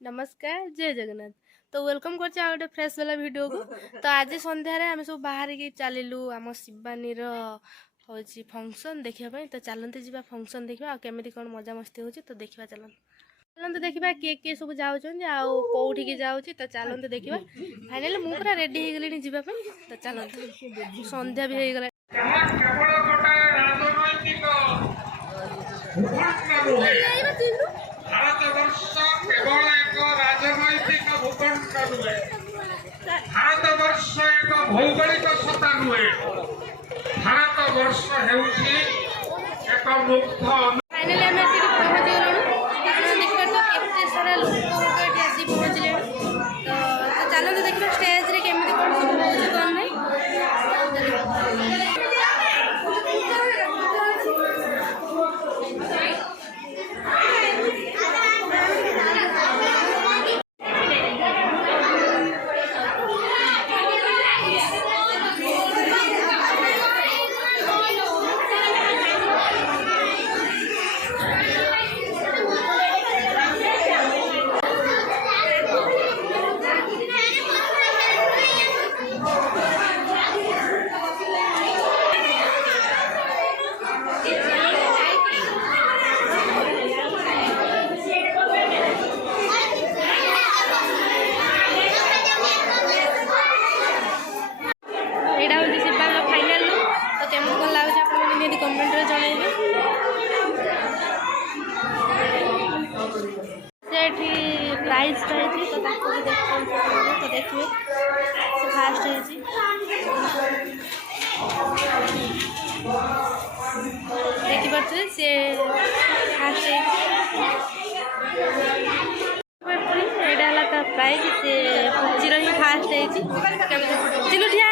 नमस्कार जय जगन्नाथ। तो वेलकम करछे आ गोटे फ्रेश वाला वीडियो को। तो आज संध्यारे आम सब बाहर की चलू आम शिवानी हूँ फंक्शन देखा। तो चलते जी फंक्शन देखा केमी कौन मजा मस्ती हो तो देखा। चलते देखा किए किए सब जाऊँगी जाऊँगी तो चलते देखा। फाइनाली मु पूरा रेडी हो गली जावाई। तो चलते संध्या भी हो गला। भारतवर्ष केवल एक राजनैतिक भूखंड नुहे, भारतवर्ष एक भौगोलिक सत्ता नुहे, भारतवर्ष हेउछि एक मुक्त। फाइनाली आम पहुँची गलु देखा तो केते सारा लोक आसी पहुँचले। तो चलते देखा स्टेज रे केମିତି कौन सब होउछि कौन नहीं। प्राइज रही तो देखिए फास्ट देखिपे सी फास्ट यहाँ प्राइज सी पुचीर ही फास्ट चिलू ठिया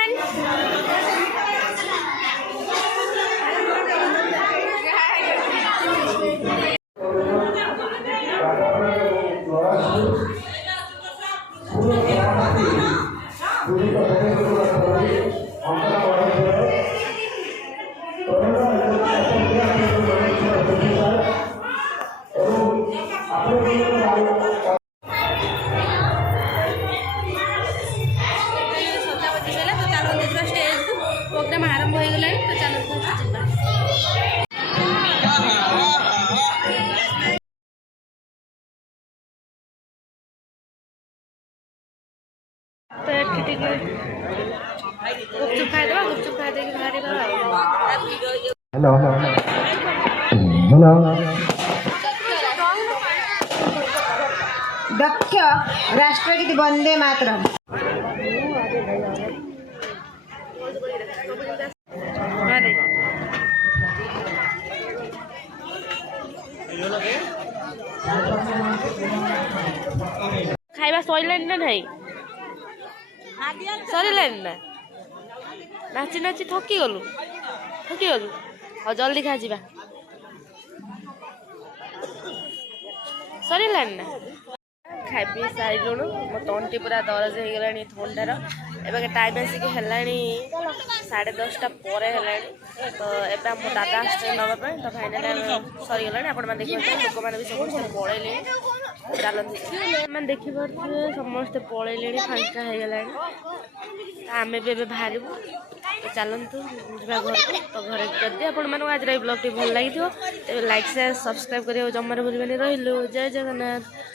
प्रोग्राम आरंभ हो गला। तो चलो गुपचुप खाईदेवा गुपचुप खाई हेलो हेलो दक्ष राष्ट्रगीत वंदे मातरम। खाइबा सैलानी ना नहीं सरलानी ना नाची नाची थकी गलु और जल्दी खा जा सरलानी ना खाई पी सारू मो तंटी पूरा दरज हो गला थंडार। एवं टाइम आसिक है 10:30 पर है। तो एवं मो दादा आसते नापी तो फाइनाली सरीगला आपण मैंने देखिए लोक मैंने भी समस्त पलैले। चलते देखिपे समस्ते पलैले फांका हो गला। आम भी बाहर तो चलतु जा घर को। तो घर जदि आपण आज ब्लॉग टी भल लगी तेज लाइक शेयर सब्सक्राइब करिए जमार भूल रही। जय जगन्नाथ।